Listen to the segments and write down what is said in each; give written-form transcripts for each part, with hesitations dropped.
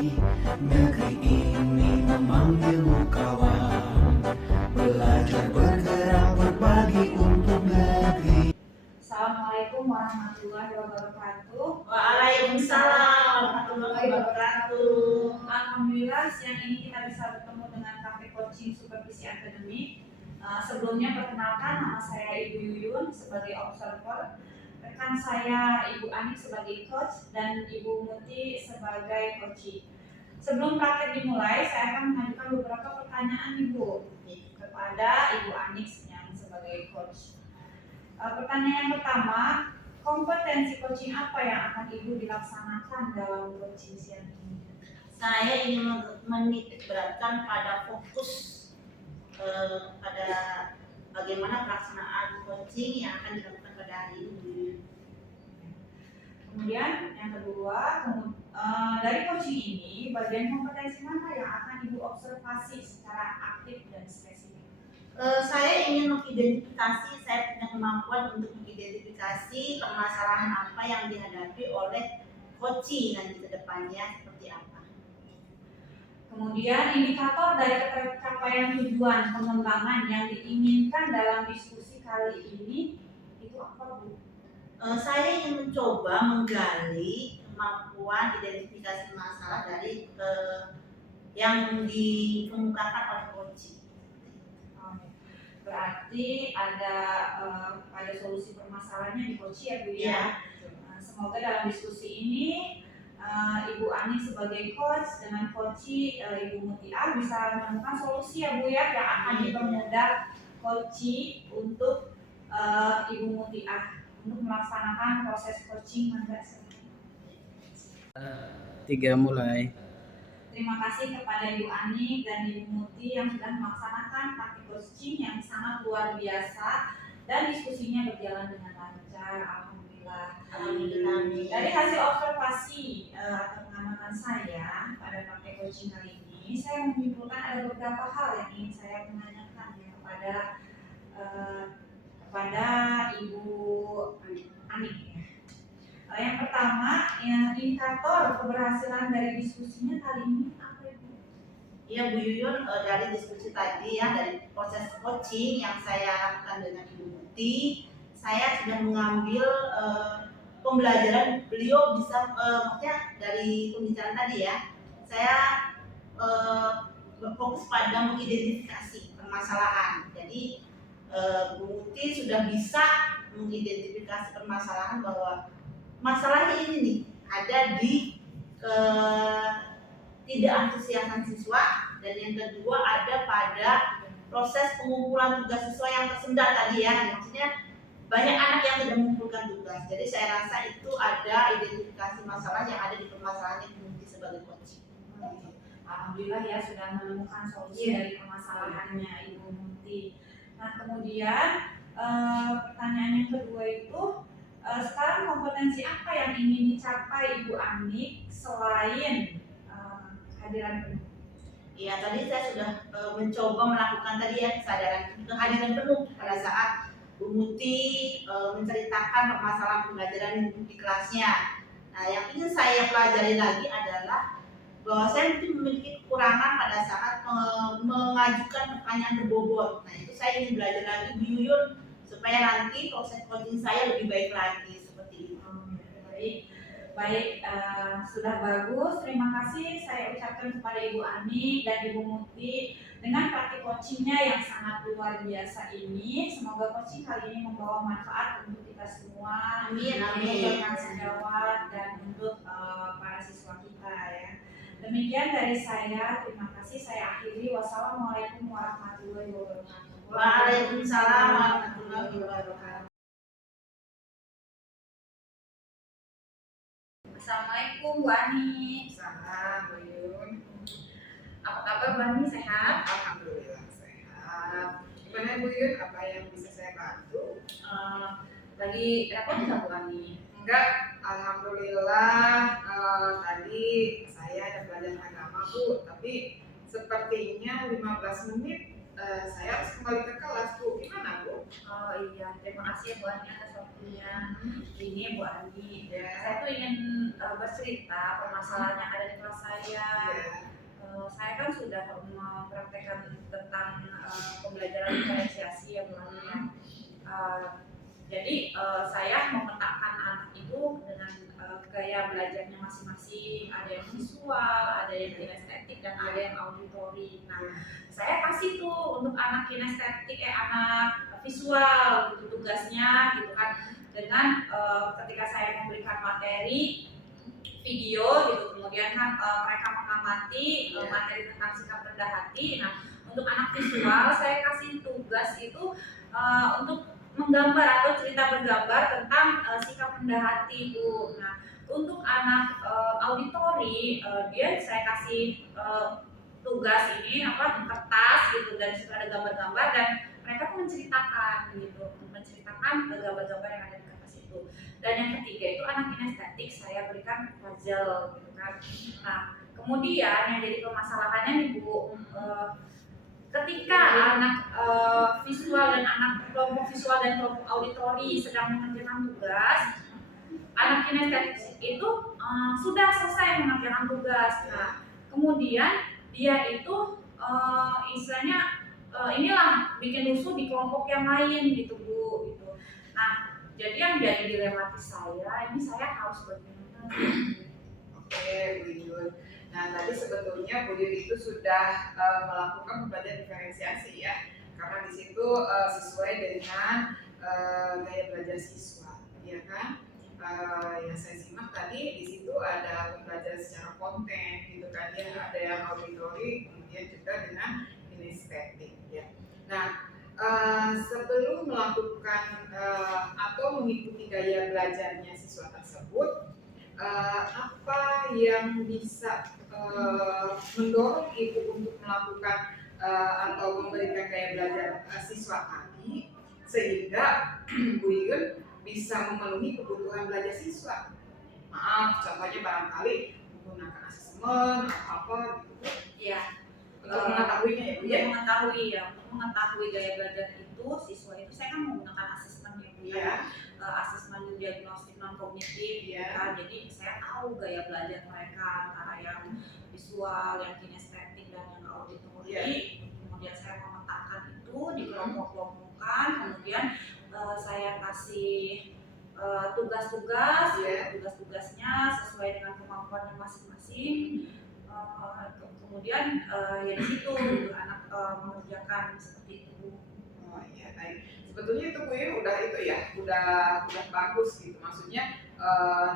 Negeri ini memanggilmu kawan, belajar bergerak berbagi untuk negeri. Assalamualaikum warahmatullahi wabarakatuh. Waalaikumsalam warahmatullahi wabarakatuh. Alhamdulillah siang ini kita bisa bertemu dengan Cafe Coaching Supervisi Akademik. Sebelumnya perkenalkan, nama saya Ibu Yuyun sebagai observer, rekan saya Ibu Anik sebagai coach, dan Ibu Muti sebagai coachee. Sebelum praktek dimulai, saya akan mengajukan beberapa pertanyaan Ibu kepada Ibu Anik yang sebagai coach. Pertanyaan yang pertama, kompetensi coaching apa yang akan Ibu dilaksanakan dalam coaching siang ini? Saya ingin menitik beratkan pada fokus pada bagaimana pelaksanaan coaching yang akan dilakukan pada hari ini. Kemudian yang kedua, dari coaching ini, bagian kompetensi mana yang akan Ibu observasi secara aktif dan spesifik? Saya ingin mengidentifikasi, saya punya kemampuan untuk mengidentifikasi permasalahan apa yang dihadapi oleh coaching nanti ke depannya seperti apa. Kemudian indikator dari capaian tujuan pengembangan yang diinginkan dalam diskusi kali ini itu apa, Bu? Saya ingin mencoba menggali kemampuan identifikasi masalah dari yang dikemukakan oleh coaching. Berarti ada solusi permasalahannya di coaching ya, Bu ya. Semoga dalam diskusi ini Ibu Ani sebagai coach dengan coachee Ibu Mutia bisa menemukan solusi ya Bu ya, yang akan dipermudah coachee untuk Ibu Mutia untuk melaksanakan proses coaching Anda sendiri. 3 mulai. Terima kasih kepada Ibu Ani dan Ibu Muti yang sudah melaksanakan praktik coaching yang sangat luar biasa dan diskusinya berjalan dengan lancar. Alhamdulillah. Dari hasil observasi atau pengamatan saya pada praktik coaching kali ini, saya menyimpulkan ada beberapa hal yang ingin saya menanyakan ya kepada Ibu Ani. Yang pertama, indikator keberhasilan dari diskusinya kali ini apa Ibu? Iya Bu Yuyun, dari diskusi tadi ya, dari proses coaching yang saya lakukan dengan Ibu Muti, saya sudah mengambil pembelajaran beliau bisa, maksudnya dari pembicaraan tadi ya, saya berfokus pada mengidentifikasi permasalahan. Jadi Bu Muti sudah bisa mengidentifikasi permasalahan bahwa masalahnya ini nih ada di tidak antusiasan siswa, dan yang kedua ada pada proses pengumpulan tugas siswa yang tersendat tadi ya, maksudnya banyak anak yang tidak mengumpulkan tugas. Jadi saya rasa itu ada identifikasi masalah yang ada di permasalahan yang mungkin sebagai coaching. Alhamdulillah ya sudah menemukan solusi dari permasalahannya Ibu Muti. Nah kemudian pertanyaan yang kedua itu, sekarang kompetensi apa yang ingin dicapai Ibu Ani selain kehadiran penuh? Iya, tadi saya sudah mencoba melakukan tadi ya kehadiran penuh pada saat Bu Muti menceritakan permasalahan pembelajaran di kelasnya. Nah, yang ingin saya pelajari lagi adalah bahwa saya mungkin memiliki kekurangan pada saat mengajukan pertanyaan berbobot. Nah, itu saya ingin belajar lagi Bu Yuyun supaya nanti proses coaching saya lebih baik lagi seperti itu. Baik, sudah bagus. Terima kasih saya ucapkan kepada Ibu Ani dan Ibu Muti dengan praktik coachingnya yang sangat luar biasa ini. Semoga coaching kali ini membawa manfaat untuk kita semua, untuk rekan sejawat dan untuk para siswa kita ya. Demikian dari saya. Terima kasih. Saya akhiri. Wassalamualaikum warahmatullahi wabarakatuh. Waalaikumsalam warahmatullahi wabarakatuh. Assalamualaikum Bu Ani. Salam Bu Yun. Apa kabar Bu Ani? Sehat? Alhamdulillah sehat. Gimana Bu Yun? Apa yang bisa saya bantu? Lagi repot nggak Bu Ani? Enggak, alhamdulillah. Tadi saya ada belajar agama Bu, tapi sepertinya 15 menit saya harus kembali ke kelas Bu. Gimana Bu? Oh iya, terima kasih ya Bu Ani atas waktu Iya, ini Bu Ani. Ya. Saya tuh ingin bercerita permasalahan yang ada di kelas saya. Ya. Saya kan sudah mempraktekkan tentang pembelajaran diferensiasi ya Bu Ani ya. Jadi saya memetakan anak itu dengan gaya belajarnya masing-masing. Ada yang visual, ada yang kinestetik, dan ada yang auditori. Nah, saya kasih tuh untuk anak kinestetik, anak visual gitu tugasnya gitu kan, dengan ketika saya memberikan materi video gitu, kemudian kan mereka mengamati materi tentang sikap rendah hati. Nah, untuk anak visual saya kasih tugas itu untuk menggambar atau cerita bergambar tentang sikap rendah hati Bu. Nah, untuk anak auditori dia saya kasih tugas ini kertas gitu, dan situ ada gambar-gambar, dan mereka pun menceritakan gambar-gambar yang ada di kertas itu. Dan yang ketiga itu anak kinestetik saya berikan puzzle gitu kan. Nah, kemudian yang jadi permasalahannya nih Bu, ketika anak visual dan anak kelompok visual dan kelompok auditori sedang mengerjakan tugas, anak kinestetik itu sudah selesai mengerjakan tugas. Nah, kemudian dia itu istilahnya inilah bikin rusuh di kelompok yang lain gitu Bu gitu. Nah, jadi yang jadi dilematis saya ini, saya harus bagaimana? Oke, Bu Yun. Nah, tadi sebetulnya Bu Yun itu sudah melakukan pembelajaran diferensiasi ya, karena di situ sesuai dengan gaya belajar siswa, ya kan? Yang saya simak tadi di situ ada pembelajaran secara konten, gitu kan ya, ada yang auditori, kemudian juga dengan kinestetik, ya. Nah, sebelum melakukan atau mengikuti gaya belajarnya siswa tersebut, apa yang bisa mendorong ibu untuk melakukan atau memberikan gaya belajar siswa tadi sehingga Bu Yun bisa memenuhi kebutuhan belajar siswa? Maaf, contohnya barangkali menggunakan asesmen atau apa gitu. Iya. Untuk mengetahuinya ya Bu ya. Untuk mengetahui gaya belajar itu siswa itu saya kan menggunakan asesmen ya Bu ya. Asesmen diagnostik non kognitif ya. Jadi saya tahu gaya belajar mereka antara yang visual, yang kinestetik, dan yang auditori. Kemudian saya memetakan itu, dikelompok-kelompokkan, kemudian saya kasih tugas-tugasnya sesuai dengan kemampuannya masing-masing. Kemudian ya di situ anak mengerjakan seperti itu. Oh iya, baik. Sebetulnya itu Bu Yun udah bagus gitu. Maksudnya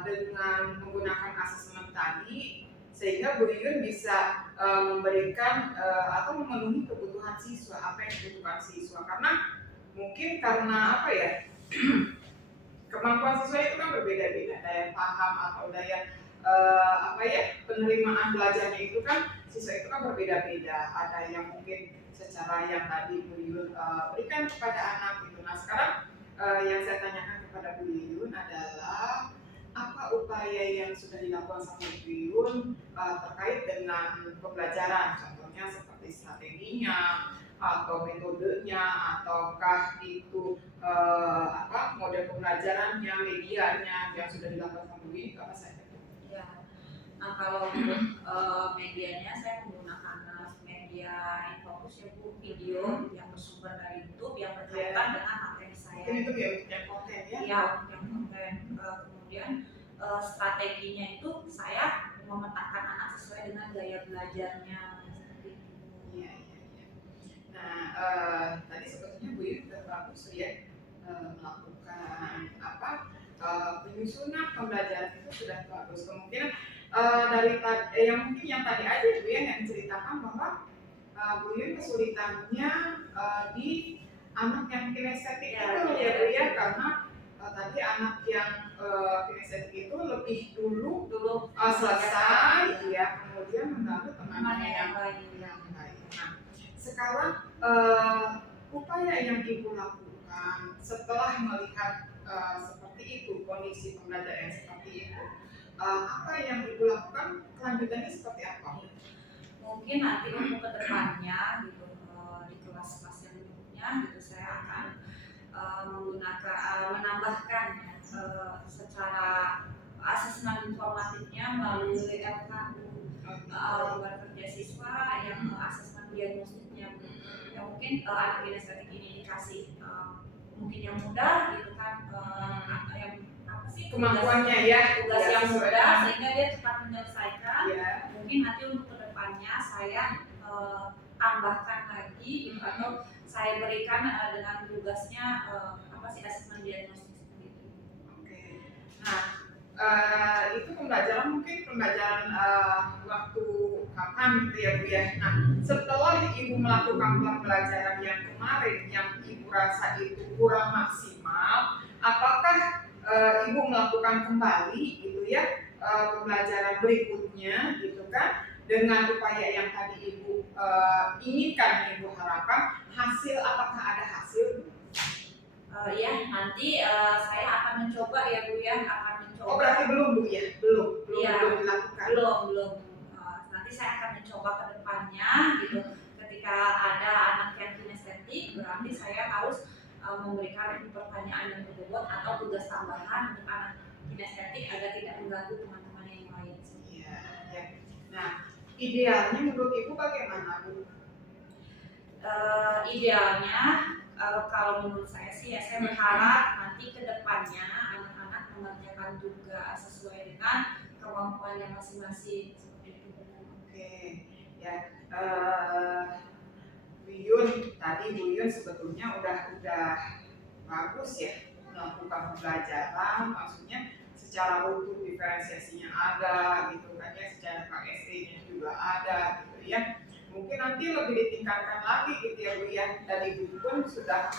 dengan menggunakan asesmen tadi sehingga Bu Yun bisa memberikan atau memenuhi kebutuhan siswa, apa yang dibutuhkan siswa. Karena mungkin karena apa ya? Kemampuan siswa itu kan berbeda-beda, daya paham atau daya penerimaan belajarnya itu kan siswa itu kan berbeda-beda. Ada yang mungkin secara yang tadi Bu Yun berikan kepada anak gitu. Nah sekarang yang saya tanyakan kepada Bu Yun adalah apa upaya yang sudah dilakukan sama Bu Yun terkait dengan pembelajaran, contohnya seperti strateginya atau metodenya, ataukah itu model pembelajarannya, medianya yang sudah dilakukan sama Bu Yun apa saja? Ya. Nah, kalau untuk medianya saya menggunakan media Infocus ya Bu, video yang bersumber dari YouTube yang berkaitan dengan materi saya. Itu ya untuk yang konten ya? Iya, untuk yang konten. Kemudian strateginya itu saya memetakan anak sesuai dengan gaya belajarnya seperti itu. Iya. Nah, tadi sebetulnya Bu Yun sudah bagus ya melakukan penyusunan pembelajaran itu sudah bagus. Kemungkinan dari yang tadi aja Bu Yun yang ceritakan bahwa Bu Yun kesulitannya di anak yang kinestetik itu ya Bu ya, karena tadi anak yang kinestetik itu lebih dulu selesai ya, kemudian mengganggu temannya yang lain. Nah, sekarang upaya yang Ibu lakukan setelah melihat seperti itu, kondisi pembelajaran seperti itu, apa yang Ibu lakukan kelanjutannya seperti apa? Mungkin nanti untuk kedepannya gitu di kelas-kelas yang berikutnya gitu saya akan menambahkan secara asesmen informatifnya melalui LKU bekerja siswa yang asesmen diagnostiknya. Ya mungkin anak kinestetik ini dikasih mungkin yang mudah gitu kan, yang apa sih Kemampuannya ya, tugas ya, yang sesuai mudah dengan- sehingga dia cepat menyelesaikan. ya. Mungkin nanti untuk kedepannya saya tambahkan lagi gitu, atau saya berikan dengan tugasnya apa sih asesmen diagnostik seperti itu. Oke. Nah, itu pembelajaran mungkin pembelajaran waktu kapan gitu ya Bu ya. Nah, setelah Ibu melakukan pembelajaran yang kemarin yang Ibu rasa itu kurang maksimal, apakah Ibu melakukan kembali gitu ya pembelajaran berikutnya gitu kan, dengan upaya yang tadi Ibu inginkan, Ibu harapkan, apakah ada hasil? Ya nanti saya akan mencoba ya Bu ya, akan mencoba. Oh berarti belum Bu ya? Belum Iya. dilakukan? Belum. Nanti saya akan mencoba ke depannya gitu. Ketika ada anak yang kinestetik, berarti saya harus memberikan pertanyaan yang berbobot atau tugas tambahan untuk anak kinestetik agar tidak mengganggu teman-teman yang lain. Iya, ya. Nah, idealnya menurut Ibu bagaimana Bu? Idealnya kalau menurut saya sih ya, saya berharap nanti ke depannya anak-anak mengerjakan tugas sesuai dengan kemampuan yang masing-masing seperti itu. Oke, ya. Bu Yun, tadi Bu Yun sebetulnya udah bagus ya melakukan pembelajaran, maksudnya secara utuh diferensiasinya ada gitu kan ya, secara KSE-nya juga ada gitu ya. Mungkin nanti lebih ditingkatkan lagi gitu ya Bu ya, dan Ibu pun sudah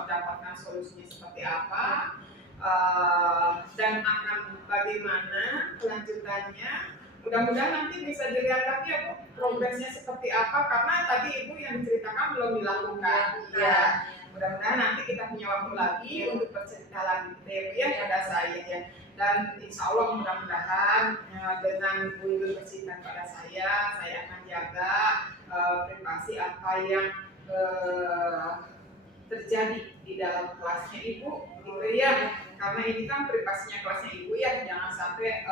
mendapatkan solusinya seperti apa dan akan bagaimana kelanjutannya. Mudah-mudahan nanti bisa dilihat lagi ya Bu progresnya seperti apa, karena tadi Ibu yang diceritakan belum dilakukan. Ya, mudah-mudahan nanti kita punya waktu lagi untuk bercerita lagi gitu ya Bu ya pada saya ya. Dan insya Allah mudah-mudahan dengan Bu Yun bercerita pada saya akan jaga privasi apa yang terjadi di dalam kelasnya Ibu gitu ya, karena ini kan privasinya kelasnya Ibu ya, jangan sampai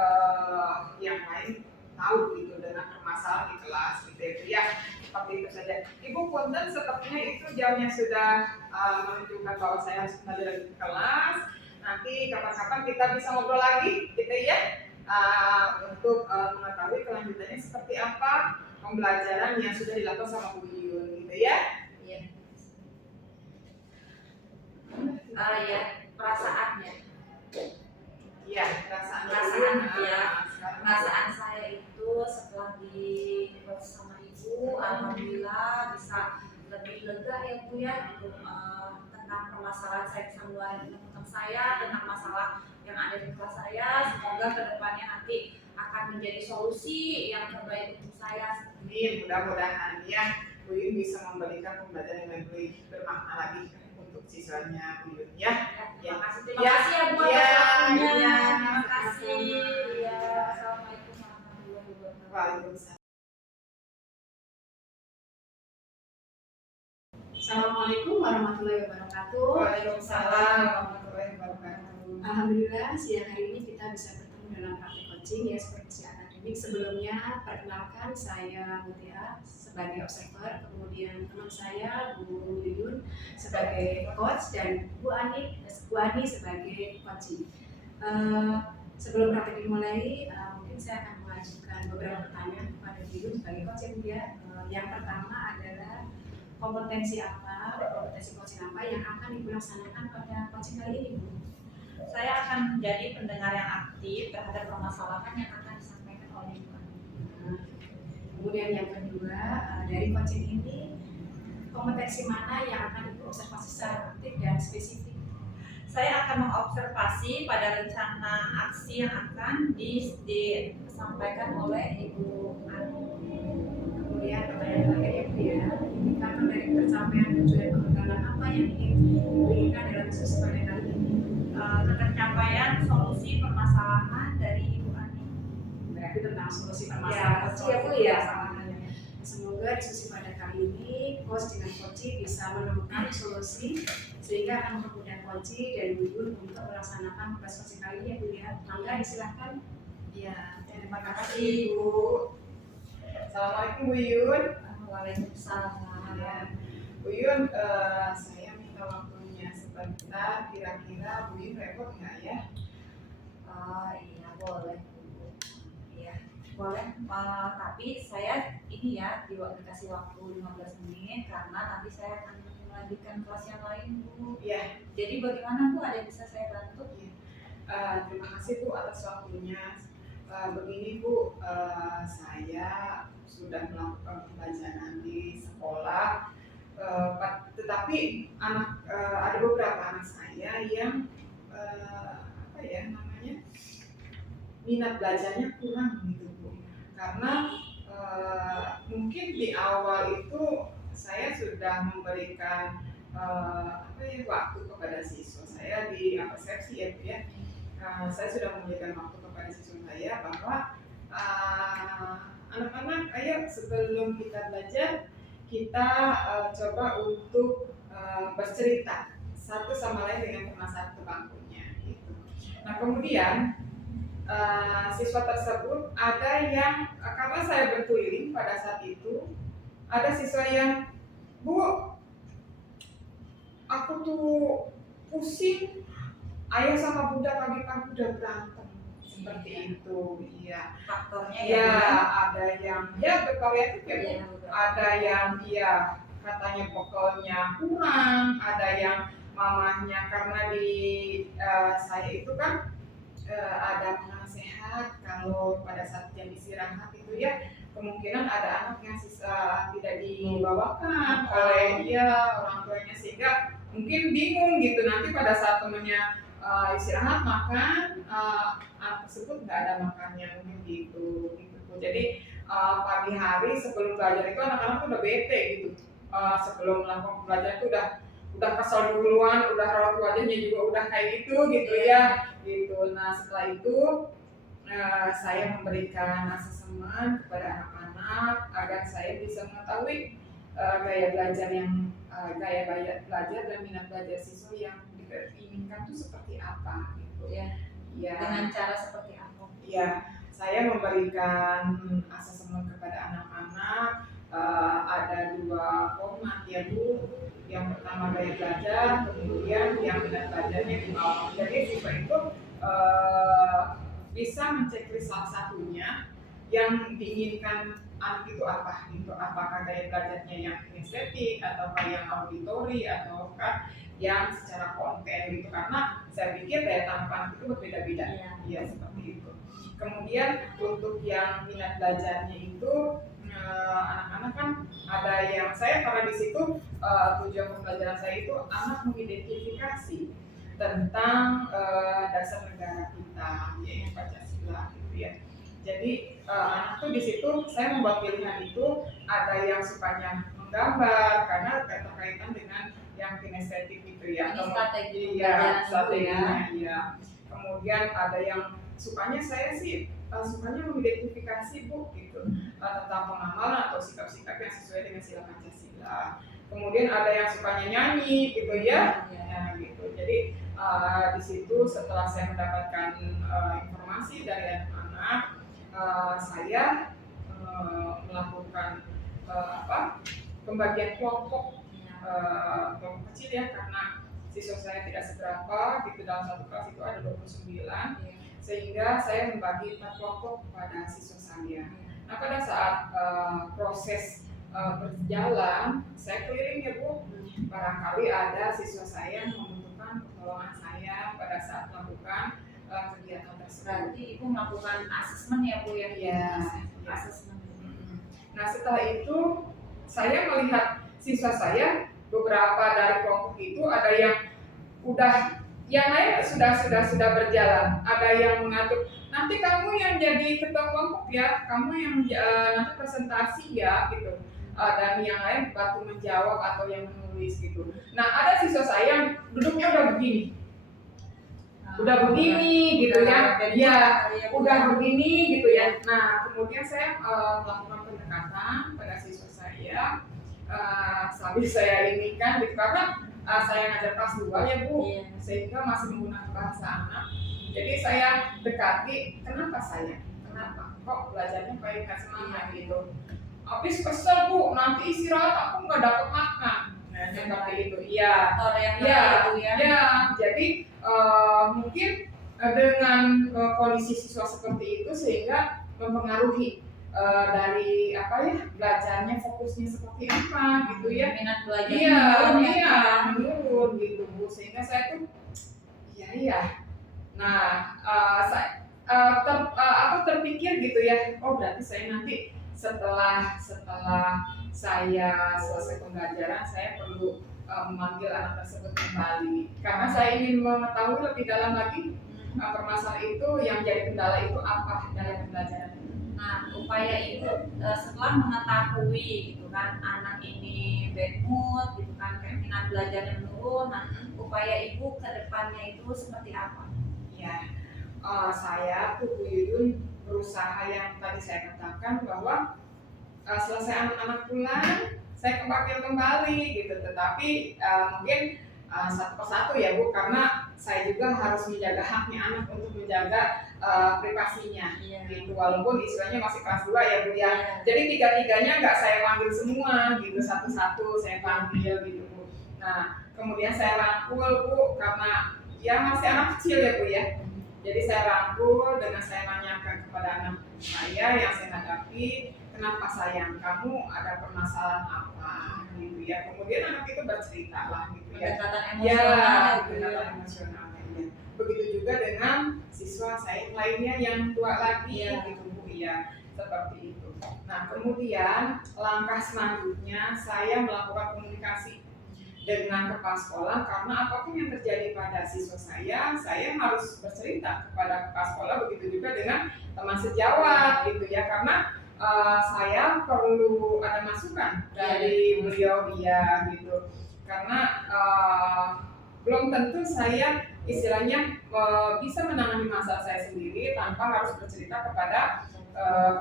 yang lain tahu gitu dengan permasalahan di kelas gitu ya, seperti itu saja. Ibu punten sepertinya itu jamnya sudah menunjukkan bahwa saya harus kembali lagi ke kelas. Nanti kapan-kapan kita bisa ngobrol lagi gitu ya, untuk mengetahui kelanjutannya seperti apa pembelajaran yang sudah dilakukan sama Bu Yun gitu ya. Ya perasaannya. Iya, perasaan Perasaan saya itu setelah di bersama Ibu, alhamdulillah bisa lebih lega ya Bu ya gitu, tentang permasalahan saya bisa meluangkan tentang saya, tentang masalah yang ada di kelas saya. Semoga kedepannya nanti akan menjadi solusi yang terbaik untuk saya. Amin, mudah-mudahan ya Bu Yun bisa memberikan pembelajaran yang lebih bermakna lagi untuk siswanya Bu Yun ya. Terima kasih ya Bu atas waktunya. Terima kasih. Ya, assalamualaikum warahmatullahi wabarakatuh. Waalaikumsalam. Assalamualaikum warahmatullahi wabarakatuh. Waalaikumsalam warahmatullahi wabarakatuh. Alhamdulillah siang hari ini kita bisa bertemu dalam praktik coaching ya supervisi akademik. Sebelumnya perkenalkan saya Mutia sebagai observer, kemudian teman saya Bu Yuyun sebagai coach dan Bu Ani sebagai coaching. Sebelum praktik dimulai, mungkin saya akan mengajukan beberapa pertanyaan kepada Bu Yuyun sebagai coach ya. Yang pertama adalah kompetensi coaching apa yang akan Ibu laksanakan pada coaching kali ini Bu? Saya akan menjadi pendengar yang aktif terhadap permasalahan yang akan disampaikan oleh Ibu. Kemudian yang kedua, dari coaching ini kompetensi mana yang akan Ibu observasi secara aktif dan spesifik? Saya akan mengobservasi pada rencana aksi yang akan disampaikan oleh Ibu Ani. Kemudian pertanyaan terakhir ya Bu ya, indikator dari pencapaian tujuan pengembangan apa yang ingin Ibu inginkan dalam diskusi pada kali ini? Tercapaian solusi permasalahan dari Ibu Ani. Berarti tentang solusi permasalahan Ya, Bu ya. Semoga diskusi pada kali ini host dengan Koci bisa menemukan solusi sehingga akan mempermudah Koci dan Yuyun untuk melaksanakan tugas Koci kali ini ya Bu ya. Mangga disilahkan. Ya, Terima kasih Bu. Assalamualaikum Bu Yun. Waalaikumsalam. Ya. Bu Yun, saya minta waktunya sebentar. Kira-kira Bu Yun repot nggak ya? Iya boleh Bu. Iya boleh. Tapi saya ini ya dikasih waktu 15 menit karena nanti saya akan melanjutkan kelas yang lain Bu. Iya. Jadi bagaimana Bu? Ada yang bisa saya bantu? Terima kasih Bu atas waktunya. Begini Bu, saya sudah melakukan pembelajaran di sekolah, tetapi ada beberapa anak saya yang apa ya namanya minat belajarnya kurang gitu Bu. Karena mungkin di awal itu saya sudah memberikan waktu kepada siswa saya di persepsi ya Bu ya. Saya sudah memberikan waktu kepada siswa saya bahwa anak-anak, ayo sebelum kita belajar kita coba untuk bercerita satu sama lain dengan permasalahan bangkunya gitu. Nah kemudian siswa tersebut ada yang karena saya berkeliling pada saat itu, ada siswa yang Bu, aku tuh pusing, ayah sama bunda pagi-pagi udah berantem seperti itu. Iya. Faktornya Ya, ada yang ya bervariatif ya Bu. Iya, Ada yang ya katanya pokoknya kurang, ada yang mamahnya karena di saya itu kan ada penganas sehat kalau pada saat jam istirahat itu ya kemungkinan ada anak yang tidak dibawakan oleh orang tuanya sehingga mungkin bingung gitu nanti pada saat temennya istirahat makan anak tersebut nggak ada makannya mungkin gitu. Jadi pagi hari sebelum belajar itu anak-anak tuh udah bete gitu. Sebelum melakukan pembelajaran itu udah kesal duluan, udah raut wajahnya juga udah kayak gitu ya gitu. Nah setelah itu saya memberikan asesmen kepada anak-anak agar saya bisa mengetahui gaya belajar dan minat belajar siswa yang diinginkan itu seperti apa gitu. Ya. Dengan cara seperti apa? Ya, saya memberikan asesmen kepada anak-anak. Ada 2 format ya Bu. Yang pertama gaya belajar, kemudian yang minat belajarnya di bawah. Jadi siswa itu bisa menceklis salah satunya yang diinginkan anak itu apa gitu. Apakah gaya belajarnya yang estetik atau yang auditori ataukah yang secara konten gitu, karena saya pikir daya tangkap itu berbeda-beda ya seperti itu. Kemudian untuk yang minat belajarnya itu anak-anak kan ada yang saya karena di situ tujuan pembelajaran saya itu anak mengidentifikasi tentang dasar negara kita yaitu Pancasila gitu ya. Jadi anak tuh di situ saya membuat pilihan itu ada yang sukanya menggambar karena berkaitan dengan yang kinestetik gitu ya. Ini strategi strateginya ya. Kemudian ada yang sukanya saya sih sukanya mengidentifikasi Bu gitu tentang pengamalan atau sikap-sikap yang sesuai dengan sila Pancasila. Kemudian ada yang sukanya nyanyi gitu ya. Ya gitu. Jadi di situ setelah saya mendapatkan informasi dari anak-anak, saya melakukan pembagian kelompok kecil ya karena siswa saya tidak seberapa gitu, dalam satu kelas itu ada 29 sehingga saya membagi 4 kelompok kepada siswa saya. Nah pada saat proses berjalan saya keliling ya Bu, barangkali ada siswa saya yang membutuhkan pertolongan saya pada saat melakukan kegiatan tersebut. Berarti Ibu melakukan asesmen ya Bu ya? Iya. Asesmen. Nah setelah itu saya melihat siswa saya beberapa dari kelompok itu ada yang yang lain sudah berjalan, ada yang mengatur nanti kamu yang jadi ketua kelompok ya, kamu yang nanti presentasi ya gitu, dan yang lain bantu menjawab atau yang menulis gitu. Nah ada siswa saya yang duduknya udah begini gitu ya, udah begini gitu ya. Nah kemudian saya melakukan pendekatan pada siswa saya sambil saya ini kan gitu, karena saya ngajar kelas 2 ya Bu, Iya. sehingga masih menggunakan bahasa anak. Jadi saya dekati, kenapa kok belajarnya kayak nggak semangat gitu. Habis kesel Bu, nanti istirahat aku nggak dapat makan. Nah seperti itu, iya. Faktor yang Ya, lain, Bu, ya. ya, jadi mungkin dengan kondisi siswa seperti itu sehingga mempengaruhi dari apa ya, belajarnya fokusnya seperti apa gitu ya. Minat belajarnya Iya, menurun ya, iya, Bu, ya. menurun gitu Bu, sehingga saya tuh iya. Nah, aku terpikir gitu ya, oh berarti saya nanti setelah saya selesai pembelajaran saya perlu memanggil anak tersebut kembali karena saya ingin mengetahui lebih dalam lagi permasalahan itu, yang jadi kendala itu apa dalam pembelajaran. Nah, upaya itu setelah mengetahui gitu kan anak ini bad mood gitu kan, kayak minat belajarnya menurun. Nah, upaya ibu ke depannya itu seperti apa? Ya, saya tuh Bu Yuyun berusaha yang tadi saya katakan bahwa selesai anak-anak pulang saya panggil kembali gitu, tetapi mungkin satu persatu ya Bu, karena saya juga harus menjaga haknya anak untuk menjaga privasinya gitu, walaupun istilahnya masih kelas 2 ya Bu ya. Jadi tiga-tiganya nggak saya panggil semua gitu, satu-satu saya panggil gitu Bu. Nah kemudian saya rangkul Bu, karena ya masih anak kecil ya Bu ya. Jadi saya rangkul dengan saya nanyakan kepada anak saya yang saya hadapi, kenapa sayang, kamu ada permasalahan apa gitu ya. Kemudian anak itu bercerita lah gitu ya. Pendekatan Ya, emosional. pendekatan emosionalnya. Begitu juga dengan siswa saya yang lainnya yang tua lagi gitu Bu ya, seperti itu. Nah kemudian langkah selanjutnya saya melakukan komunikasi dengan kepala sekolah, karena apapun yang terjadi pada siswa saya harus bercerita kepada kepala sekolah, begitu juga dengan teman sejawat gitu ya, karena saya perlu ada masukan dari beliau dia gitu, karena belum tentu saya istilahnya bisa menangani masalah saya sendiri tanpa harus bercerita kepada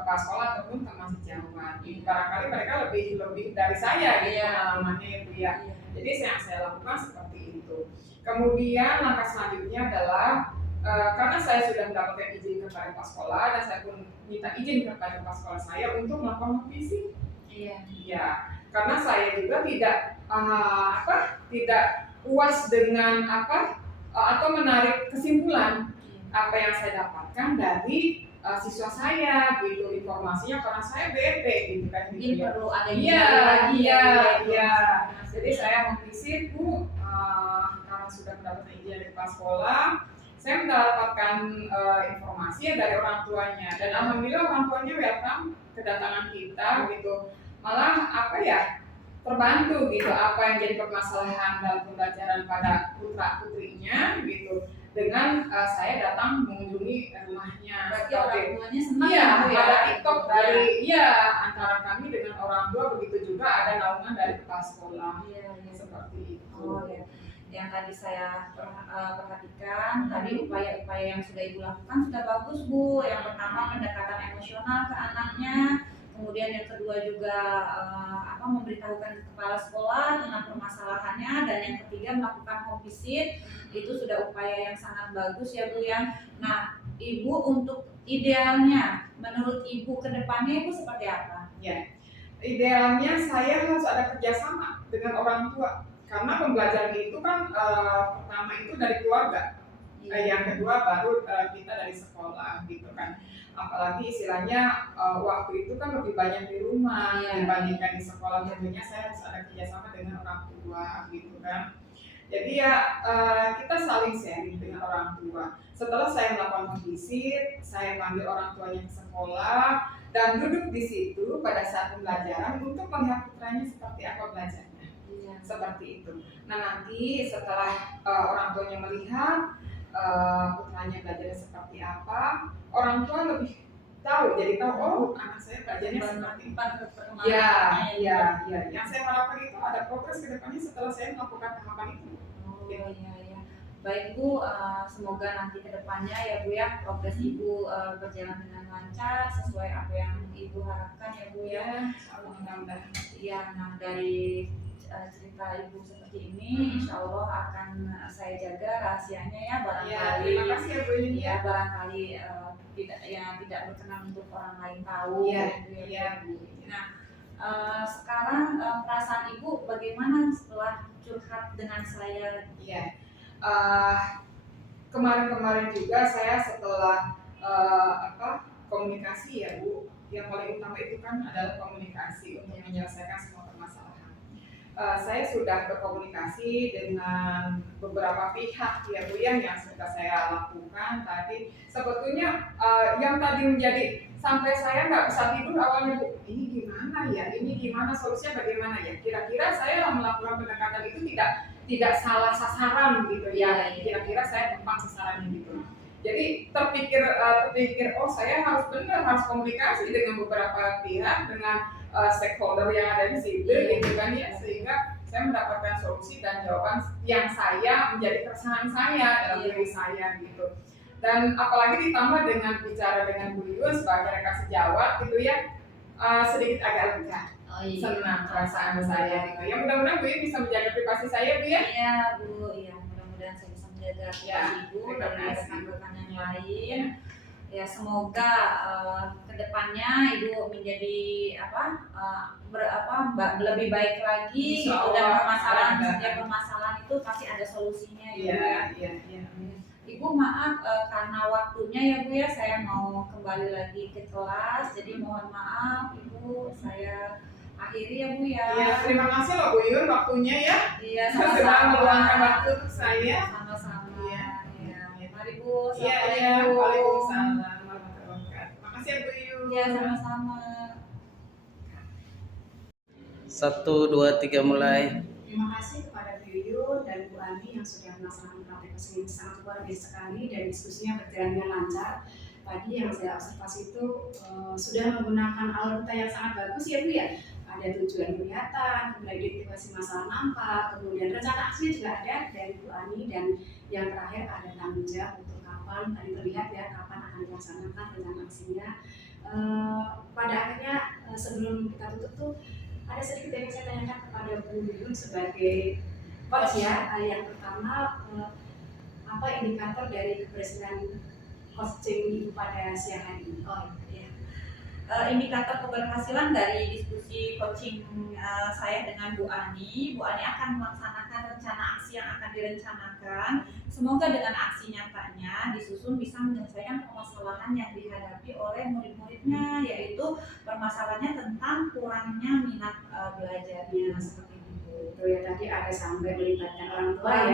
kepala sekolah ataupun teman sejawat. Barangkali mereka lebih dari saya gitu pengalamannya itu ya. Jadi yang saya lakukan seperti itu. Kemudian langkah selanjutnya adalah karena saya sudah mendapatkan izin kepada kepala sekolah dan saya pun minta izin kepada kepala sekolah saya untuk melakukan revisi. Ya, karena saya juga tidak puas dengan atau menarik kesimpulan apa yang saya dapatkan dari siswa saya gitu, informasinya, karena saya bete gitu kan. Mungkin perlu ada Iya. Jadi saya memvisit Bu, karena sudah mendapatkan izin dari kepala sekolah, saya mendapatkan informasi dari orang tuanya, dan alhamdulillah orang tuanya welcome kedatangan kita gitu, malah terbantu gitu apa yang jadi permasalahan dalam pembelajaran pada putra putrinya gitu, dengan saya datang mengunjungi rumahnya. Berarti orang tuanya senang Iya, Bu, ya. ada TikTok dari antara kami dengan orang tua, begitu juga ada naungan dari kepala sekolah. Seperti itu. Oh ya, yang tadi saya perhatikan, tadi upaya-upaya yang sudah ibu lakukan sudah bagus Bu. Yang pertama pendekatan emosional ke anaknya, kemudian yang kedua juga memberitahukan ke kepala sekolah tentang permasalahannya, dan yang ketiga melakukan home visit. Itu sudah upaya yang sangat bagus ya Bu ya. Nah Ibu, untuk idealnya menurut Ibu ke depannya Ibu seperti apa? Ya, idealnya saya harus ada kerjasama dengan orang tua, karena pembelajaran itu kan pertama itu dari keluarga, yang kedua baru kita dari sekolah gitu kan. Apalagi istilahnya waktu itu kan lebih banyak di rumah dibandingkan di sekolah, tentunya saya harus ada kerjasama dengan orang tua gitu kan. Jadi kita saling sharing dengan orang tua. Setelah saya melakukan visit, saya panggil orang tuanya ke sekolah dan duduk di situ pada saat pembelajaran untuk melihat putranya seperti apa belajarnya. Seperti itu. Nah nanti setelah orang tuanya melihat putranya belajarnya seperti apa, orang tua lebih tahu, jadi tahu, oh anak saya belajarnya seperti itu. Ya. Yang saya harapkan itu ada progres ke depannya setelah saya melakukan tahapan itu. Iya. Baik Bu, semoga nanti kedepannya ya Bu ya progres Ibu berjalan dengan lancar sesuai apa yang Ibu harapkan ya Bu ya. Mudah-mudahan. Iya, nah dari cerita Ibu seperti ini, insya Allah akan saya jaga rahasianya ya, Ya, barangkali terima kasih ya Bu Yun ya. barangkali tidak berkenan untuk orang lain tahu. Iya, gitu ya, iya Bu. Bu. Nah, sekarang perasaan Ibu bagaimana setelah curhat dengan saya? Iya. Kemarin-kemarin juga saya setelah komunikasi ya Bu, yang paling utama itu kan adalah komunikasi untuk menyelesaikan semua permasalahan. Saya sudah berkomunikasi dengan beberapa pihak ya Bu yang sudah saya lakukan tadi. Sebetulnya yang tadi menjadi sampai saya nggak bisa tidur awalnya Bu, ini gimana ya, ini gimana solusinya bagaimana ya? Kira-kira saya melakukan pendekatan itu tidak salah sasaran gitu ya. Kira-kira saya tepat sasarannya gitu. Jadi terpikir oh saya harus komunikasi dengan beberapa pihak, dengan stakeholder yang ada di situ gitu kan ya, sehingga saya mendapatkan solusi dan jawaban yang saya menjadi keresahan saya dalam diri saya gitu. Dan apalagi ditambah dengan bicara dengan Bu Yun sebagai rekan sejawat gitu ya, sedikit agak lega. Senang perasaan saya gitu ya. Mudah-mudahan Bu Yun bisa menjaga privasi saya Bu ya. Iya Bu, iya mudah-mudahan saya bisa menjaga privasi Ibu dari rekan-rekan yang lain. Ya semoga kedepannya Ibu menjadi lebih baik lagi gitu, dan setiap permasalahan itu pasti ada solusinya ya. Iya. Ibu maaf karena waktunya ya Bu ya, saya mau kembali lagi ke kelas, jadi mohon maaf Ibu, saya akhiri ya Bu ya. Iya, terima kasih loh Bu Yun waktunya ya. Iya, Sudah sama-sama. meluangkan waktu untuk saya. Sama-sama. Iya. Mari Bu, Iya. assalamualaikum. Waalaikumsalam warahmatullahi wabarakatuh. Makasih ya Bu Yun. Iya, sama-sama. 1, 2, 3 mulai. Terima kasih kepada Bu Yuyun dan Bu Ani yang sudah melaksanakan praktek kesini sangat luar biasa sekali dan diskusinya berjalan dengan lancar. Tadi yang saya observasi itu sudah menggunakan alur yang sangat bagus ya Bu ya. Ada tujuan kelihatan, kemudian identifikasi masalah nampak, kemudian rencana aksinya juga ada dari Bu Ani, dan yang terakhir ada tanggung jawab untuk kapan, tadi terlihat ya kapan akan dilaksanakan rencana aksinya. Pada akhirnya sebelum kita tutup tuh ada sedikit yang saya tanyakan kepada Bu Yuyun sebagai coach ya. Yang pertama, apa indikator dari keberhasilan coaching Ibu pada siang hari ini? Oh iya. Indikator keberhasilan dari diskusi coaching saya dengan Bu Ani akan melaksanakan rencana aksi yang akan direncanakan. Semoga dengan aksi nyatanya disusun bisa menyelesaikan permasalahan yang dihadapi oleh murid-muridnya, yaitu permasalahannya tentang kurangnya minat belajarnya seperti itu. Itu ya, tadi ada sampai melibatkan orang tua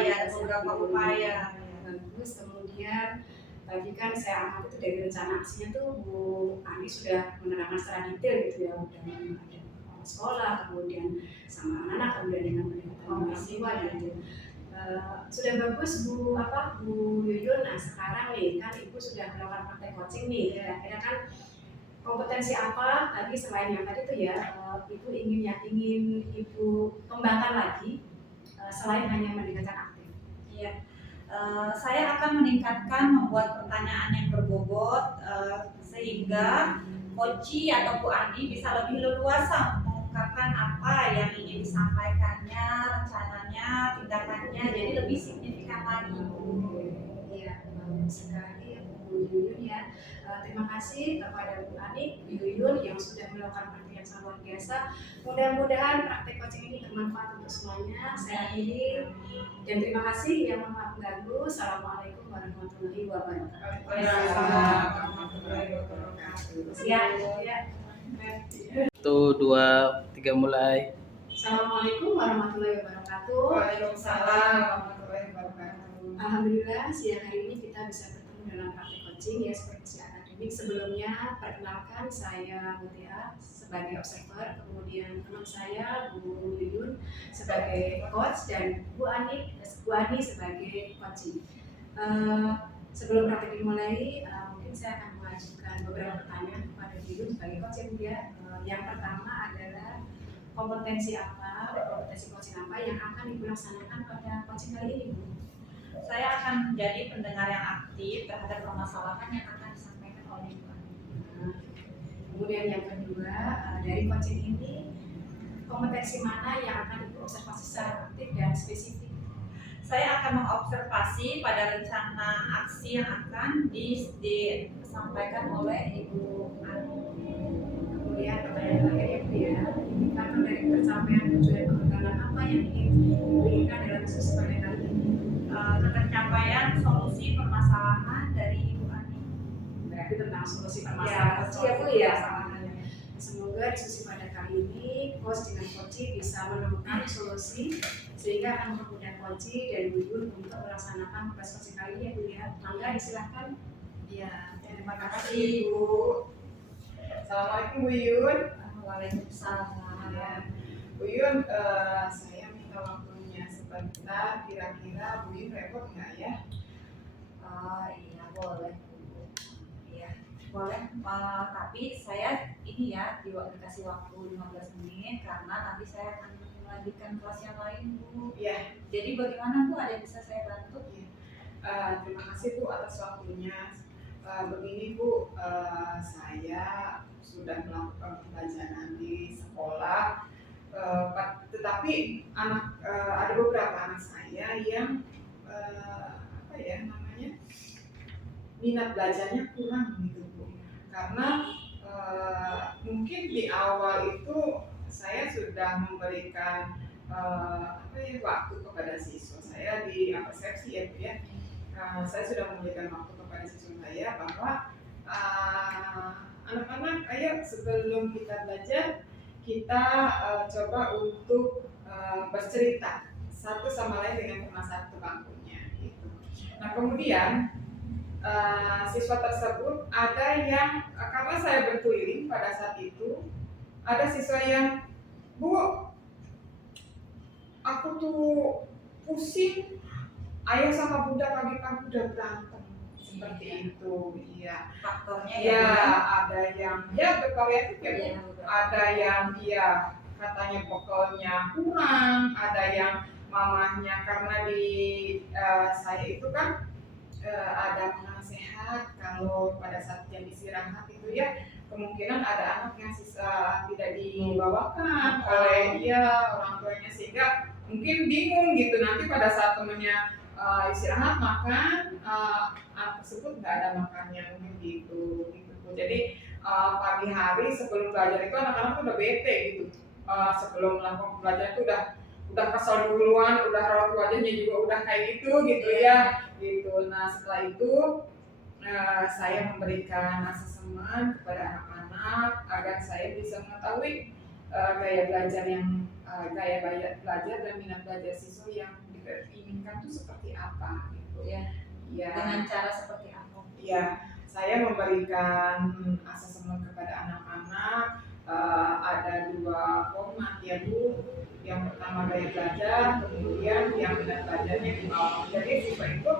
ya, beberapa upaya. Bagus. Kemudian tadi kan saya amati itu dari rencana aksinya tuh Bu Ani sudah menerangkan secara detail gitu ya, udah ada sekolah, kemudian sama anak-anak, kemudian dengan pendekatan mahasiswa gitu. Sudah bagus Bu Yuyun. Nah sekarang nih kan Ibu sudah melakukan praktek coaching nih, kira-kira kan kompetensi apa tadi selain yang tadi tuh ya Ibu ingin Ibu kembangkan lagi selain hanya mendengarkan aktif? Iya. Saya akan meningkatkan membuat pertanyaan yang berbobot sehingga Koci atau Bu Ani bisa lebih leluasa mengungkapkan apa yang ingin disampaikannya, rencananya, tindakannya, jadi lebih signifikan lagi. Iya, bagus sekali Bu Yuyun ya. Terima kasih kepada Bu Ani, Bu Yuyun yang sudah melakukan praktik yang sangat luar biasa. Mudah-mudahan praktek coaching ini bermanfaat untuk semuanya. Saya akhiri dan terima kasih yang maha mengganggu. Assalamualaikum warahmatullahi wabarakatuh. Waalaikumsalam warahmatullahi wabarakatuh. Ya. 1, 2, 3 mulai. Assalamualaikum warahmatullahi wabarakatuh. Waalaikumsalam warahmatullahi wabarakatuh. Alhamdulillah siang hari ini kita bisa bertemu dalam praktek coaching ya seperti akademik. Sebelumnya perkenalkan saya Mutia sebagai observer, kemudian teman saya Bu Yuyun sebagai coach dan Bu Ani sebagai coaching. Sebelum praktek dimulai, mungkin saya akan mengajukan beberapa pertanyaan kepada Bu Yuyun sebagai coach ya. Yang pertama adalah kompetensi coaching apa yang akan Ibu laksanakan pada coaching kali ini Bu? Saya akan menjadi pendengar yang aktif terhadap permasalahan yang akan disampaikan oleh Ibu Ani. Kemudian yang kedua, dari coaching ini kompetensi mana yang akan Ibu observasi secara aktif dan spesifik? Saya akan mengobservasi pada rencana aksi yang akan disampaikan oleh Ibu Ani. Kemudian pertanyaan terakhir ya Bu ya, indikator dari pencapaian tujuan pengembangan apa yang ingin diberikan dalam diskusi pada kali ini? Ketercapaian solusi permasalahan dari Ibu Ani. Berarti tentang solusi permasalahan Ya, ya Bu ya. permasalahannya. Semoga diskusi pada kali ini coach dengan coachee bisa menemukan solusi sehingga akan mempermudah coachee dan Bu Yun untuk melaksanakan prestasi kali ini ya Bu ya. Mangga disilahkan. Ya, Terima kasih Bu. Assalamualaikum Bu Yun. Waalaikumsalam. Ya, Bu Yun, saya minta waktunya sebentar. Kira-kira Bu Yun repot nggak ya? Oh iya boleh. Iya boleh. Tapi saya ini ya dikasih waktu 15 menit karena nanti saya akan melanjutkan kelas yang lain Bu. Iya. Jadi bagaimana Bu? Ada yang bisa saya bantu? Terima kasih Bu atas waktunya. Begini Bu, saya sudah melakukan pembelajaran di sekolah, tetapi ada beberapa anak saya yang apa ya namanya minat belajarnya kurang gitu Bu. Karena mungkin di awal itu saya sudah memberikan waktu kepada siswa saya di persepsi ya Bu ya. Saya sudah memberikan waktu kepada siswa saya bahwa anak-anak, ayo sebelum kita belajar kita coba untuk bercerita satu sama lain dengan teman satu bangkunya gitu. Nah kemudian siswa tersebut ada yang karena saya berkeliling pada saat itu, ada siswa yang Bu, aku tuh pusing, ayah sama bunda pagi-pagi udah berantem seperti itu. Iya. Faktornya Ya, ada yang bervariatif ya, Bu. Iya, Ada yang katanya bekalnya kurang, ada yang mamahnya karena di saya itu kan ada makanan sehat kalau pada saat jam istirahat itu ya kemungkinan ada anak yang tidak dibawakan oleh orang tuanya sehingga mungkin bingung gitu nanti pada saat temennya istirahat makan anak tersebut nggak ada makannya mungkin gitu. Jadi pagi hari sebelum belajar itu anak-anak udah bete gitu. Sebelum melakukan pembelajaran itu udah kesal duluan, udah raut wajahnya juga udah kayak gitu ya gitu. Nah setelah itu saya memberikan asesmen kepada anak-anak agar saya bisa mengetahui gaya belajar dan minat belajar siswa yang diinginkan itu seperti apa gitu. Ya. Dengan cara seperti apa? Ya, saya memberikan asesmen kepada anak-anak. Ada 2 format ya Bu. Yang pertama gaya belajar, kemudian yang minat belajarnya di bawah. Jadi siswa itu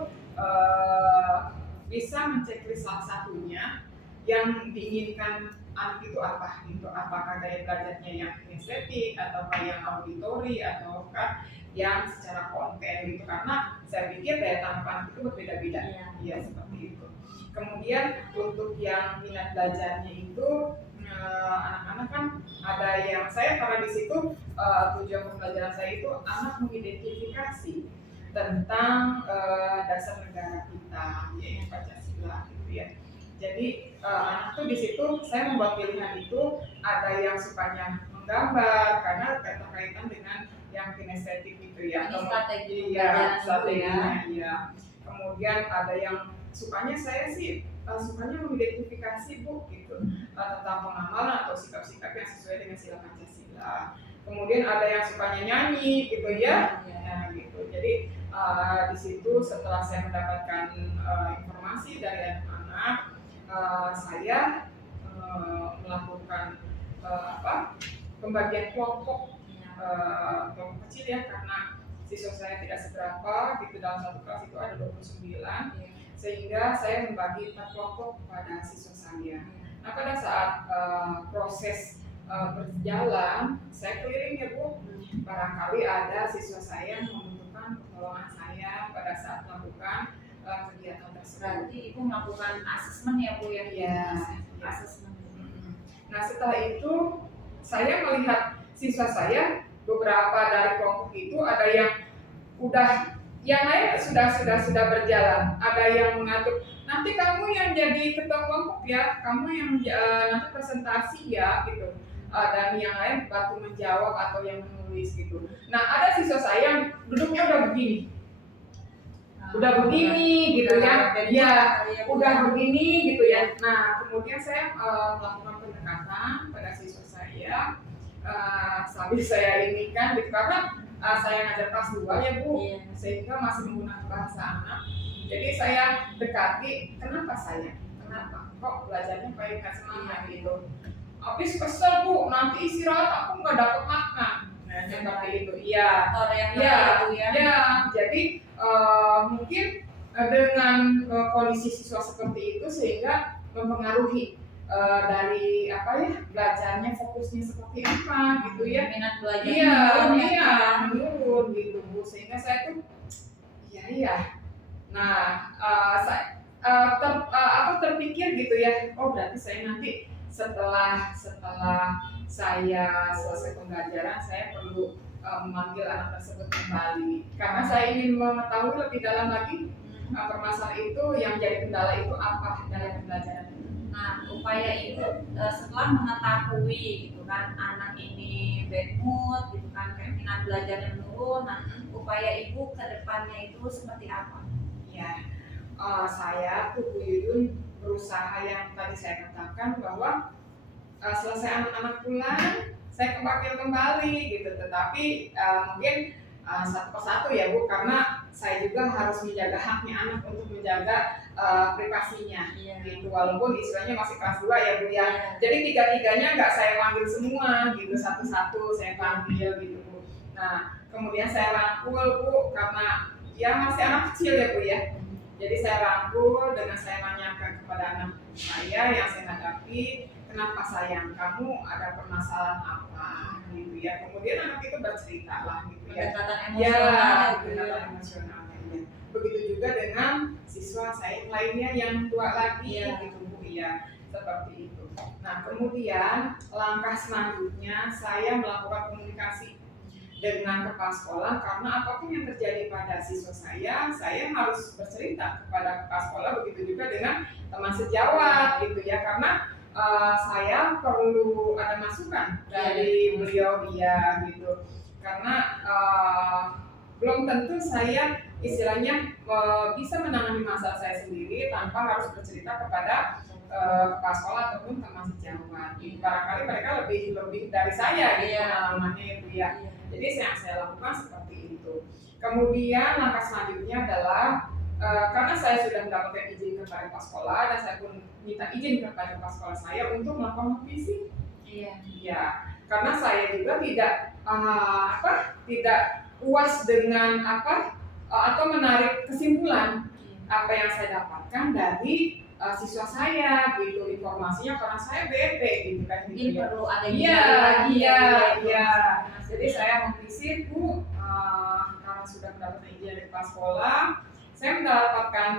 bisa menceklis salah satunya yang diinginkan anak itu apa gitu. Apakah gaya belajarnya yang kinestetik ataukah yang auditori ataukah yang secara konten gitu. Karena saya pikir daya tangkap anak itu berbeda-beda. Ya seperti itu. Kemudian untuk yang minat belajarnya itu anak-anak kan ada yang saya karena di situ tujuan pembelajaran saya itu anak mengidentifikasi tentang dasar negara kita yaitu Pancasila gitu ya. Jadi anak tuh di situ saya membuat pilihan itu ada yang sukanya menggambar karena berkaitan dengan yang kinestetik gitu ya. Ini strategi strateginya ya. Kemudian ada yang sukanya saya sih sukanya mengidentifikasi Bu gitu tentang pengamalan atau sikap-sikap yang sesuai dengan sila Pancasila. Kemudian ada yang sukanya nyanyi gitu ya. Nah, gitu. Jadi di situ setelah saya mendapatkan informasi dari anak-anak, saya melakukan pembagian kelompok kecil ya karena siswa saya tidak seberapa gitu dalam satu kelas itu ada 29 sehingga saya membagi 4 kelompok kepada siswa saya. Nah pada saat proses berjalan saya keliling ya Bu, barangkali ada siswa saya yang membutuhkan pertolongan saya pada saat melakukan kegiatan tersebut. Berarti Ibu melakukan asesmen ya Bu ya? Iya. Asesmen. Nah setelah itu saya melihat siswa saya beberapa dari kelompok itu ada yang udah, yang lain sudah berjalan, ada yang mengatur nanti kamu yang jadi ketua kelompok ya, kamu yang nanti presentasi ya gitu. Dan yang lain bantu menjawab atau yang menulis gitu. Nah ada siswa saya yang duduknya udah begini gitu ya, udah begini gitu ya. Nah kemudian saya melakukan pendekatan pada siswa saya sambil saya ini kan gitu, karena saya ngajar kelas 2 ya Bu, sehingga masih menggunakan bahasa anak. Jadi saya dekati, kenapa kok belajarnya kayak nggak semangat gitu. Habis kesel Bu, nanti istirahat aku nggak dapat makan. Nah seperti itu, iya. Jadi mungkin dengan kondisi siswa seperti itu sehingga mempengaruhi dari belajarnya, fokusnya seperti apa gitu ya. Minat belajarnya menurun gitu Bu, sehingga saya tuh nah saya terpikir gitu ya, oh berarti saya nanti setelah saya selesai pembelajaran saya perlu memanggil anak tersebut kembali karena saya ingin mengetahui lebih dalam lagi permasalahan itu, yang jadi kendala itu apa dalam pembelajaran. Nah, upaya Ibu setelah mengetahui gitu kan anak ini bad mood gitu kan, kayak minat belajarnya menurun, nah upaya Ibu ke depannya itu seperti apa? Ya, saya Bu Yuyun berusaha yang tadi saya katakan bahwa selesai anak-anak pulang saya panggil kembali gitu, tetapi mungkin satu persatu ya Bu, karena saya juga harus menjaga haknya anak untuk menjaga privasinya gitu, walaupun istilahnya masih kelas 2 ya Bu ya. Jadi tiga-tiganya nggak saya panggil semua gitu, satu-satu saya panggil gitu Bu. Nah kemudian saya rangkul Bu, karena ya masih anak kecil ya Bu ya. Jadi saya rangkul dengan saya nanyakan kepada anak saya yang saya hadapi, kenapa sayang, kamu ada permasalahan apa gitu ya. Kemudian anak itu bercerita lah gitu ya. Pendekatan emosional ya. Begitu juga dengan siswa saya yang lainnya yang tua lagi gitu Bu ya, seperti itu. Nah kemudian langkah selanjutnya saya melakukan komunikasi dengan kepala sekolah, karena apapun yang terjadi pada siswa saya harus bercerita kepada kepala sekolah, begitu juga dengan teman sejawat gitu ya, karena saya perlu ada masukan dari beliau gitu, karena belum tentu saya istilahnya bisa menangani masalah saya sendiri tanpa harus bercerita kepada kepala sekolah ataupun teman sejawat. Barangkali mereka lebih dari saya gitu pengalamannya itu ya. Jadi yang saya lakukan seperti itu. Kemudian langkah selanjutnya adalah karena saya sudah mendapatkan izin kepada kepala sekolah dan saya pun minta izin kepada kepala sekolah saya untuk melakukan revisi. Iya. Karena saya juga tidak puas dengan atau menarik kesimpulan apa yang saya dapatkan dari siswa saya gitu, informasinya, karena saya bete gitu kan gitu. Perlu ada Jadi saya memvisip Bu, karena sudah mendapatkan izin dari kepala sekolah, saya mendapatkan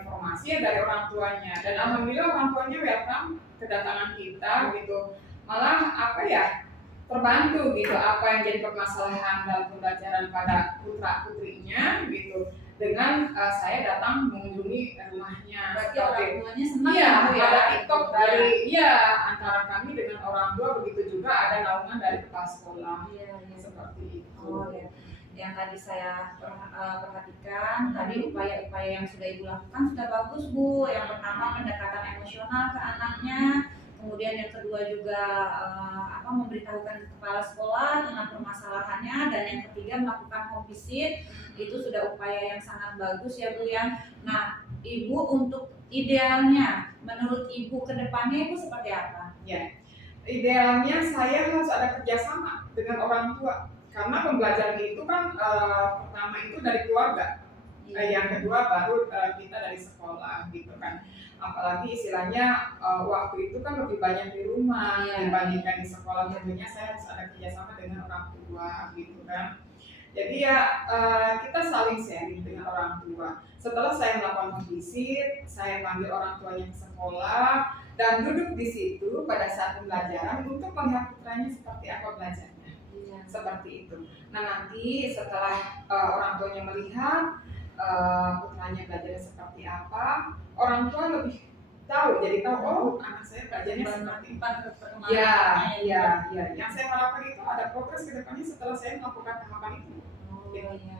informasi dari orang tuanya, dan alhamdulillah orang tuanya welcome kedatangan kita gitu, malah terbantu gitu apa yang jadi permasalahan dalam pembelajaran pada putra putrinya gitu, dengan saya datang mengunjungi rumahnya. Berarti orang tuanya senang ada TikTok dari antara kami dengan orang tua, begitu juga ada naungan dari kepala sekolah. Seperti itu. Yang tadi saya perhatikan, tadi upaya-upaya yang sudah Ibu lakukan sudah bagus Bu. Yang pertama pendekatan emosional ke anaknya, kemudian yang kedua juga memberitahukan ke kepala sekolah tentang permasalahannya, dan yang ketiga melakukan home visit. Itu sudah upaya yang sangat bagus ya Bu ya. Nah Ibu, untuk idealnya menurut Ibu ke depannya Ibu seperti apa? Ya, idealnya saya harus ada kerjasama dengan orang tua, karena pembelajaran itu kan pertama itu dari keluarga, yang kedua baru kita dari sekolah gitu kan. Apalagi istilahnya waktu itu kan lebih banyak di rumah dibandingkan di sekolah. Tentunya saya harus ada kerjasama dengan orang tua gitu kan. Jadi ya kita saling sharing dengan orang tua. Setelah saya melakukan visit, saya panggil orang tuanya ke sekolah dan duduk di situ pada saat pembelajaran untuk melihat putranya seperti apa belajarnya. Iya. Seperti itu. Nah nanti setelah orang tuanya melihat putranya belajarnya seperti apa, orang tua lebih tahu, jadi tahu oh anak saya belajarnya seperti itu. Ya. Yang saya harapkan itu ada progres ke depannya setelah saya melakukan tahapan itu. Oh iya.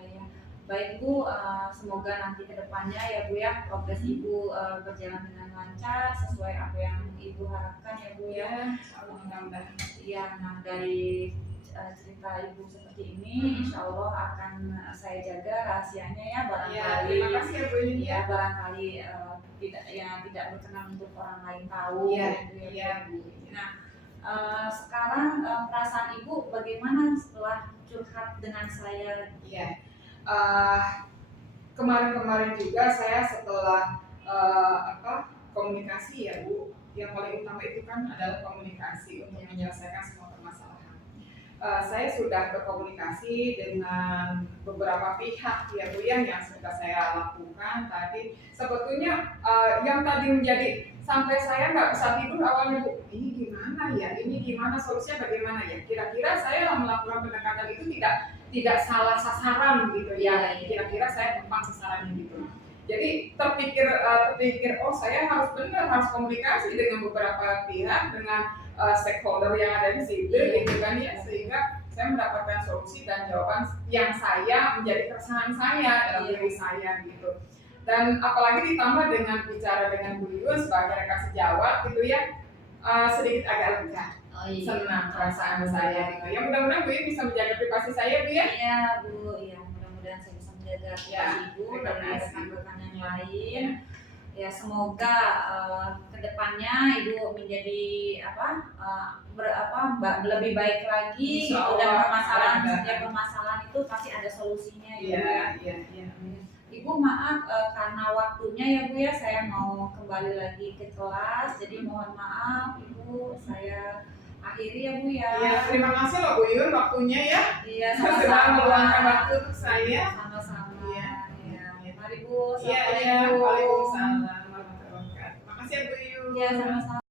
Baik Bu, semoga nanti kedepannya ya Bu ya progres Ibu berjalan dengan lancar sesuai apa yang Ibu harapkan ya Bu ya. Mudah-mudahan. Iya, nah dari cerita Ibu seperti ini, insya Allah akan saya jaga rahasianya ya Ya, barangkali. terima kasih ya Bu Yuni. Ya barangkali tidak berkenan untuk orang lain tahu. Iya, gitu ya, iya Bu. Nah sekarang perasaan Ibu bagaimana setelah curhat dengan saya? Iya. Kemarin-kemarin juga saya setelah komunikasi ya Bu, yang paling utama itu kan adalah komunikasi untuk menyelesaikan semua permasalahan. Saya sudah berkomunikasi dengan beberapa pihak ya Bu yang sudah saya lakukan tadi. Sebetulnya yang tadi menjadi sampai saya nggak bisa tidur awalnya Bu, ini gimana solusinya bagaimana ya? Kira-kira saya melakukan pendekatan itu tidak salah sasaran gitu ya? Kira-kira saya tepat sasarannya gitu. Jadi terpikir oh saya harus komunikasi dengan beberapa pihak, dengan stakeholder yang ada di situ gitu kan ya, sehingga saya mendapatkan solusi dan jawaban yang saya menjadi keresahan saya dalam diri saya gitu. Dan apalagi ditambah dengan bicara dengan Bu Yun sebagai rekan sejawat gitu ya, sedikit agak lega. Senang perasaan saya gitu ya. Mudah-mudahan Bu Yun bisa menjaga privasi saya Bu ya. Iya Bu, ya mudah-mudahan saya bisa menjaga privasi Ibu dari rekan-rekan yang lain. Ya semoga kedepannya Ibu menjadi lebih baik lagi gitu, dan setiap permasalahan itu pasti ada solusinya ya. Iya. Ibu maaf karena waktunya ya Bu ya, saya mau kembali lagi ke kelas, jadi mohon maaf Ibu, saya akhiri ya Bu ya. Iya, terima kasih loh Bu Yun waktunya ya. Iya, Sudah sama-sama. meluangkan waktu untuk saya. Sama-sama. Iya. Mari Bu, Iya. assalamualaikum. Waalaikumsalam warahmatullahi wabarakatuh. Makasih ya Bu Yun. Iya, sama-sama.